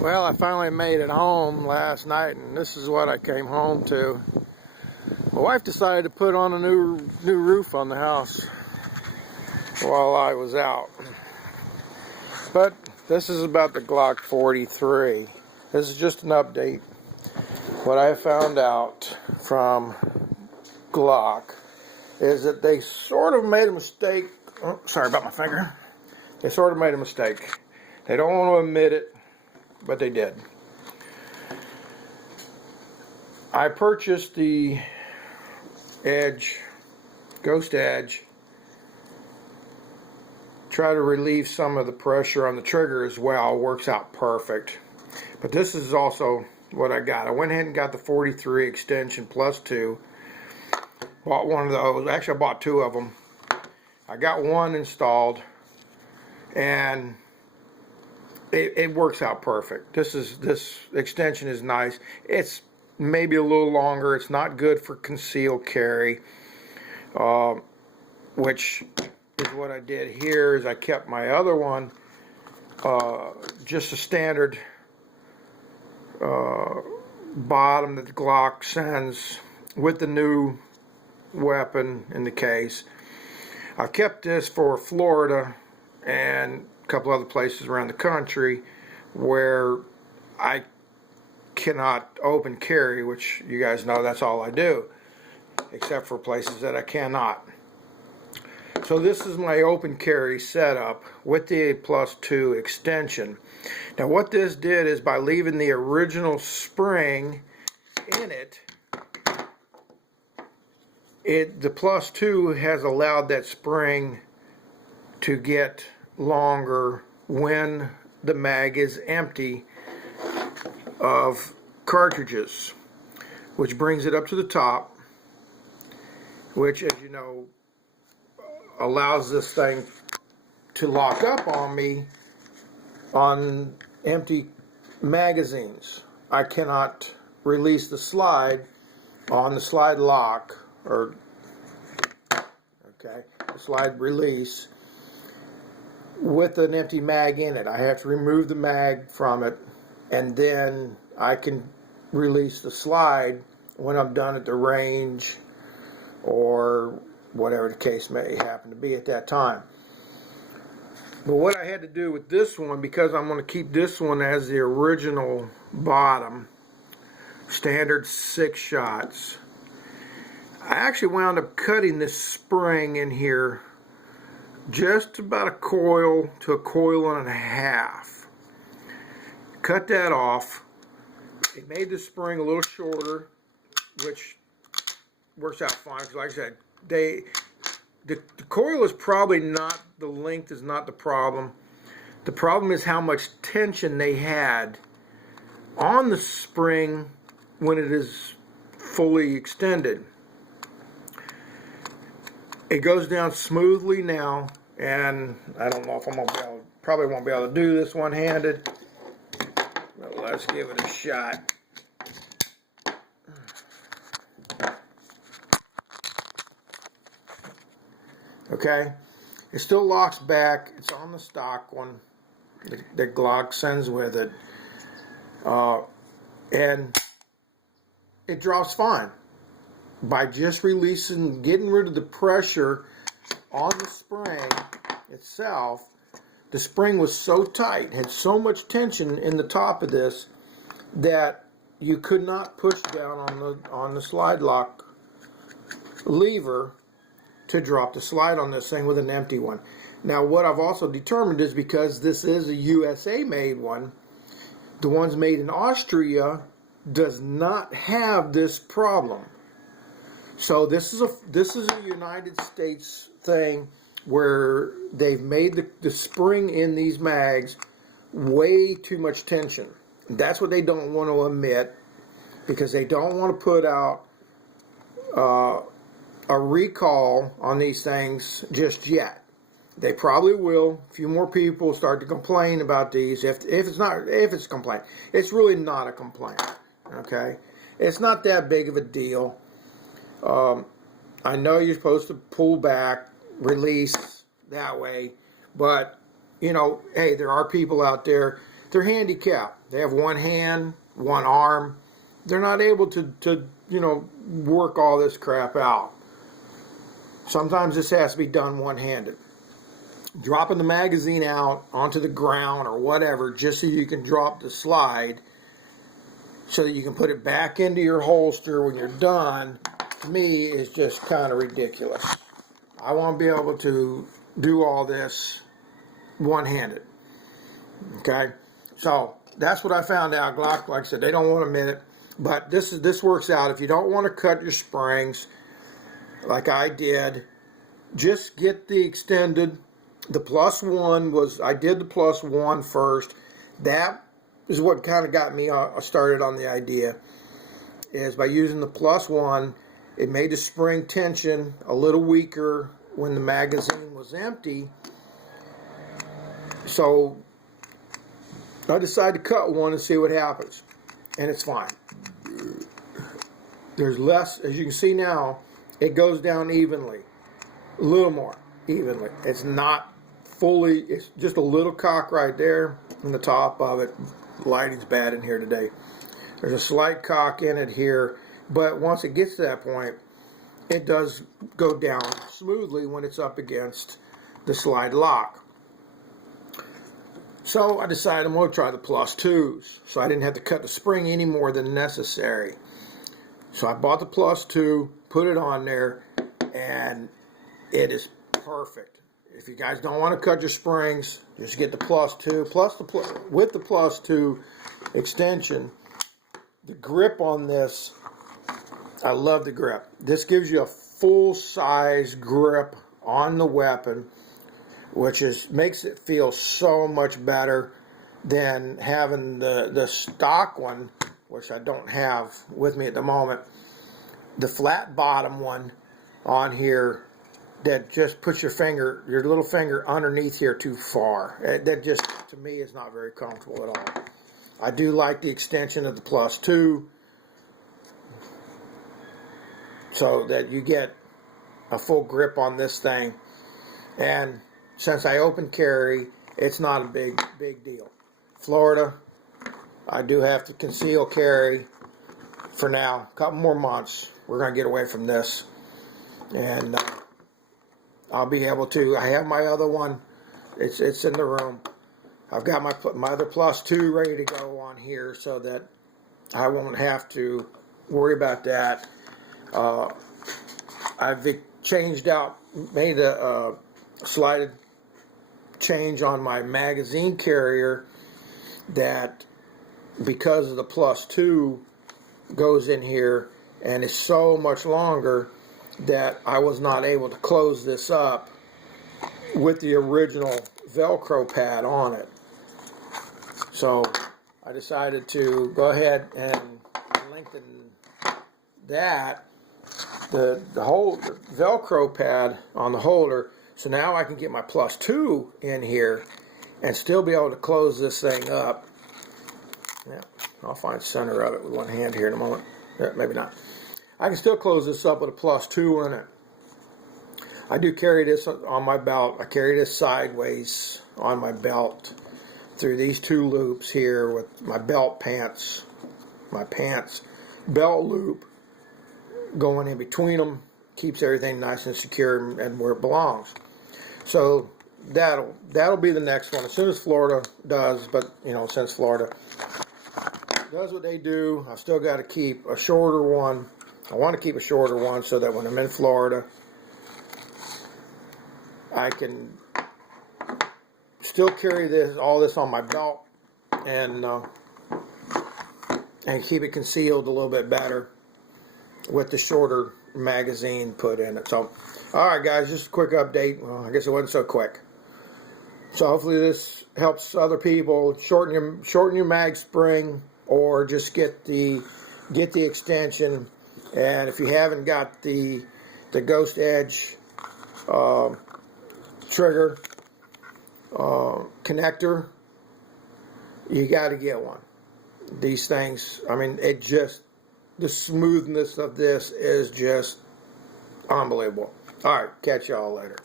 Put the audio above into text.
Well, I finally made it home last night, and this is what I came home to. My wife decided to put on a new roof on the house while I was out. But this is about the Glock 43. This is just an update. What I found out from Glock is that they sort of made a mistake. Oh, sorry about my finger. They sort of made a mistake. They don't want to admit it, but they did. I purchased the Edge, Ghost Edge, try to relieve some of the pressure on the trigger as well. Works out perfect. But this is also what I got. I went ahead and got the 43 extension plus 2. Bought one of those. Actually, I bought 2 of them. I got one installed, and it works out perfect. This extension is nice. It's maybe a little longer. It's not good for concealed carry, which is what I did here. Is I kept my other one just a standard bottom that the Glock sends with the new weapon in the case. I've kept this for Florida and a couple other places around the country where I cannot open carry, which you guys know that's all I do, except for places that I cannot. So this is my open carry setup with the plus 2 extension. Now what this did is, by leaving the original spring in it, the plus 2 has allowed that spring to get longer when the mag is empty of cartridges, which brings it up to the top, which, as you know, allows this thing to lock up on me on empty magazines. I cannot release the slide on the slide lock, or the slide release, with an empty mag in it. I have to remove the mag from it, and then I can release the slide when I'm done at the range or whatever the case may happen to be at that time. But what I had to do with this one, because I'm going to keep this one as the original bottom, standard 6 shots, I actually wound up cutting this spring in here just about a coil to a coil and a half. Cut that off. It made the spring a little shorter, which works out fine, because like I said, the coil is probably not, the length is not the problem. The problem is how much tension they had on the spring when it is fully extended. It goes down smoothly now, and I don't know if I'm going to be able, probably won't be able to do this one-handed, but let's give it a shot. Okay, it still locks back. It's on the stock one that Glock sends with it, and it drops fine by just releasing, getting rid of the pressure on the spring itself. The spring was so tight, had so much tension in the top of this, that you could not push down on the slide lock lever to drop the slide on this thing with an empty one. Now what I've also determined is, because this is a USA made one, the ones made in Austria does not have this problem. So this is a United States thing where they've made the spring in these mags way too much tension. That's what they don't want to admit, because they don't want to put out a recall on these things just yet. They probably will. A few more people start to complain about these. If it's a complaint, it's really not a complaint. Okay, it's not that big of a deal. I know you're supposed to pull back, release that way, but you know, hey, there are people out there they're handicapped. They have one hand, one arm. They're not able to work all this crap out. Sometimes this has to be done one-handed. Dropping the magazine out onto the ground or whatever, just so you can drop the slide, so that you can put it back into your holster when you're done, to me is just kind of ridiculous. I want to be able to do all this one-handed. Okay, so that's what I found out. Glock, like I said, they don't want to admit it, but this works out. If you don't want to cut your springs, like I did, just get the extended. The +1 was, I did the +1 first. That is what kind of got me started on the idea, is by using the +1, it made the spring tension a little weaker when the magazine was empty. So I decided to cut one and see what happens, and it's fine. There's less, as you can see now, it goes down evenly, a little more evenly. It's not fully, it's just a little cock right there in the top of it. Lighting's bad in here today. There's a slight cock in it here, but once it gets to that point, it does go down smoothly when it's up against the slide lock. So I decided I'm going to try the +2s, so I didn't have to cut the spring any more than necessary. So I bought the +2, put it on there, and it is perfect. If you guys don't want to cut your springs, just get the +2. With the +2 extension, the grip on this, I love the grip. This gives you a full-size grip on the weapon, which makes it feel so much better than having the stock one, which I don't have with me at the moment. The flat bottom one on here that just puts your little finger underneath here too far. That just, to me, is not very comfortable at all. I do like the extension of the +2, so that you get a full grip on this thing. And since I open carry, it's not a big deal. Florida, I do have to conceal carry for now. A couple more months, we're going to get away from this, and I'll be able to. I have my other one. It's in the room. I've got my other +2 ready to go on here, so that I won't have to worry about that. I've changed out, made a slided change on my magazine carrier, that because of the +2 goes in here and is so much longer, that I was not able to close this up with the original Velcro pad on it. So I decided to go ahead and lengthen that, the Velcro pad on the holder, so now I can get my +2 in here and still be able to close this thing up. Yeah, I'll find the center of it with one hand here in a moment. Maybe not. I can still close this up with a +2 in it. I do carry this on my belt. I carry this sideways on my belt through these two loops here with my belt pants, my pants belt loop going in between them. Keeps everything nice and secure and where it belongs. So that'll be the next one as soon as Florida does. But since Florida does what they do, I've still got to keep a shorter one. I want to keep a shorter one so that when I'm in Florida, I can still carry all this on my belt and keep it concealed a little bit better with the shorter magazine put in it. So, all right, guys, just a quick update. Well, I guess it wasn't so quick. So hopefully this helps other people shorten your mag spring, or just get the extension. And if you haven't got the Ghost Edge trigger connector, you got to get one. These things, I mean, the smoothness of this is just unbelievable. All right, catch y'all later.